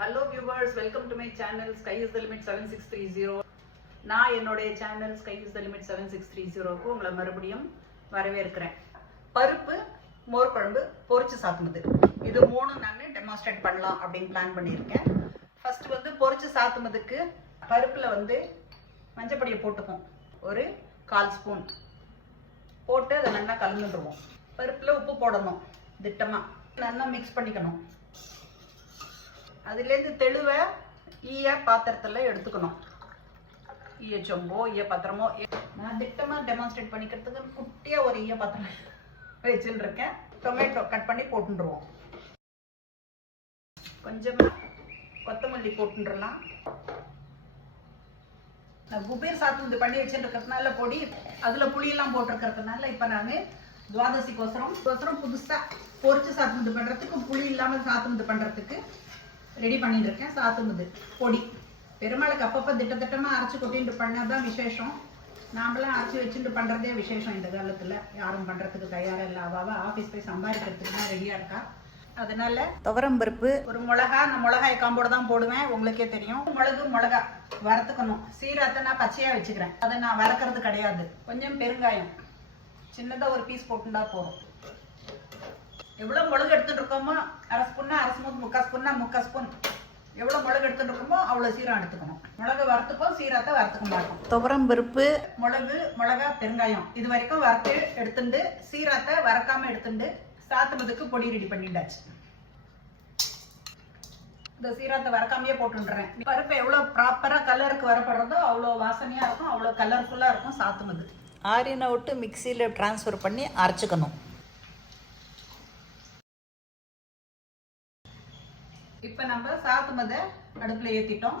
Hello viewers welcome to my channel sky is the limit seven six three zero நான் என்னுடைய channel sky is the limit seven six three ஜீரோக்கு உங்களை மறுபடியும் வரவேற்கிறேன். பருப்பு மோர் குழம்பு பொரிச்சு சாத்துனது. இது மூணும் நான் டெமான்ஸ்ட்ரேட் பண்ணலாம் அப்படின்னு பிளான் பண்ணியிருக்கேன். ஃபர்ஸ்ட் வந்து பொரிச்சு சாத்துனதுக்கு பருப்பில் வந்து மஞ்சப்பொடியை போட்டுப்போம். ஒரு கால் ஸ்பூன். போட்டு அதை நல்லா கலந்துருவோம். பருப்பில் உப்பு போடணும் திட்டமாக நல்லா மிக்ஸ் பண்ணிக்கணும். அதுலேருந்து தெளிவை ஈய பாத்திரத்தில் எடுத்துக்கணும். ஈய சொம்போ ஈய பாத்திரமோ நான் திட்டமாக டெமான்ஸ்ட்ரேட் பண்ணிக்கிறதுக்கு குட்டியாக ஒரு ஈய பாத்திரம் வச்சுட்டு இருக்கேன் டொமேட்டோ கட் பண்ணி போட்டுருவோம். கொஞ்சமாக கொத்தமல்லி போட்டுடலாம். நான் குபீர் சாத்து இது பண்ணி வச்சுருக்கிறதுனால பொடி அதில் புளியெல்லாம் போட்டிருக்கிறதுனால இப்போ நான் துவாதசிக்கோசரம் கோசரம் புதுசாக பொரிச்சு இது பண்ணுறதுக்கு புளி இல்லாமல் சாத்துமுது பண்ணுறதுக்கு ரெடி பண்ணிட்டு இருக்கேன் சாத்துமுது பொடி. பெருமாளுக்கு அப்பப்போ திட்டத்திட்டமாக அரைச்சி கொட்டிட்டு பண்ணால் தான் விசேஷம். நாமெல்லாம் அரைச்சி வச்சுட்டு பண்ணுறதே விசேஷம் இந்த காலத்தில். யாரும் பண்ணுறதுக்கு தயாராக இல்லை. அவாவா ஆஃபீஸ் போய் சம்பாதிக்கிறதுக்கு தான் ரெடியாக இருக்கா. அதனால துவரம் பருப்பு. ஒரு மிளகா நான் மிளகாய் காம்போட தான் போடுவேன். உங்களுக்கே தெரியும். மிளகு மிளகா வறுத்துக்கணும். சீரத்தை நான் பச்சையாக வச்சுக்கிறேன். அதை நான் வறுக்கிறது கிடையாது. கொஞ்சம் பெருங்காயம். சின்னதாக ஒரு பீஸ் போட்டுண்டா போதும். எவ்வளோ மிளகு எடுத்துட்டு இருக்கோமோ அரை ஸ்பூன்னா அரை ஸ்பூன் முக்கால் ஸ்பூன்னா முக்கால் ஸ்பூன். எவ்வளோ மிளகு எடுத்துட்டு இருக்கோமோ அவ்வளோ சீரம் எடுத்துக்கணும். மிளகு வறுத்துப்போம் சீரத்தை வறுத்துக்க மாட்டோம். துவரம் பருப்பு. மிளகு மிளகா பெருங்காயம். இது வரைக்கும் வறுத்து எடுத்துட்டு சீரத்தை வறக்காம எடுத்துட்டு சாத்துனதுக்கு பொடி ரெடி பண்ணிட்டாச்சு. இந்த சீரத்தை வறக்காமையே போட்டுன்றேன். பருப்பு எவ்வளோ ப்ராப்பராக கலருக்கு வரப்படுறதோ அவ்வளோ வாசனையாக இருக்கும் அவ்வளோ கலர்ஃபுல்லாக இருக்கும் சாத்துனது. ஆறின விட்டு மிக்சியில் ட்ரான்ஸ்ஃபர் பண்ணி அரைச்சிக்கணும். இப்போ நம்ம சாத்துமதை அடுப்பில் ஏற்றிட்டோம்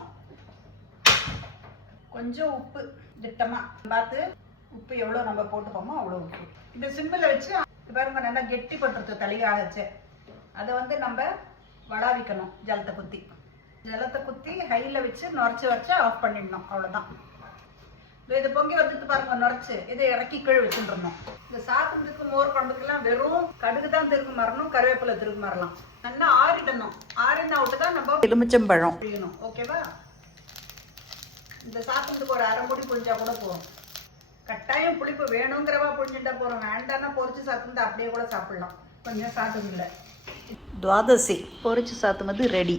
கொஞ்சம் உப்பு திட்டமாக பார்த்து உப்பு எவ்வளோ நம்ம போட்டுப்போமோ அவ்வளோ உப்பு. இந்த சிம்பிளை வச்சு பாருங்க நல்லா கெட்டி பட்டுருது தலையாக வச்சு. அதை வந்து நம்ம வளாவிக்கணும் ஜலத்தை குத்தி. ஜலத்தை குத்தி ஹையில் வச்சு நுரைச்சி வச்சு ஆஃப் பண்ணிடணும் அவ்வளோதான் இது பொங்கி வந்துட்டு பாருங்க நுரைச்சு. இதை இறக்கி கீழே வச்சுருந்தோம் இந்த சாதத்துக்கு மோர் குழம்புக்கெல்லாம் வெறும் கடுகு தான் திருகு மரணும் கருவேப்பிலை திருகு மரலாம். நல்லா ஆறிடணும். ஆறின விட்டு தான் நம்ம எலுமிச்சம்பழம். புழியணும் ஓகேவா? இந்த சாதத்துக்கு ஒரு அரை முடி புழிஞ்சா கூட போதும். கட்டாயம் புளிப்பு வேணுங்கிறவா புழிஞ்சுட்டா போறோம் வேண்டாம்னா பொரிச்சு சாப்பிட்டு அப்படியே கூட சாப்பிடலாம். கொஞ்சம் இல்லை துவாதசி பொரிச்சு சாத்துனது ரெடி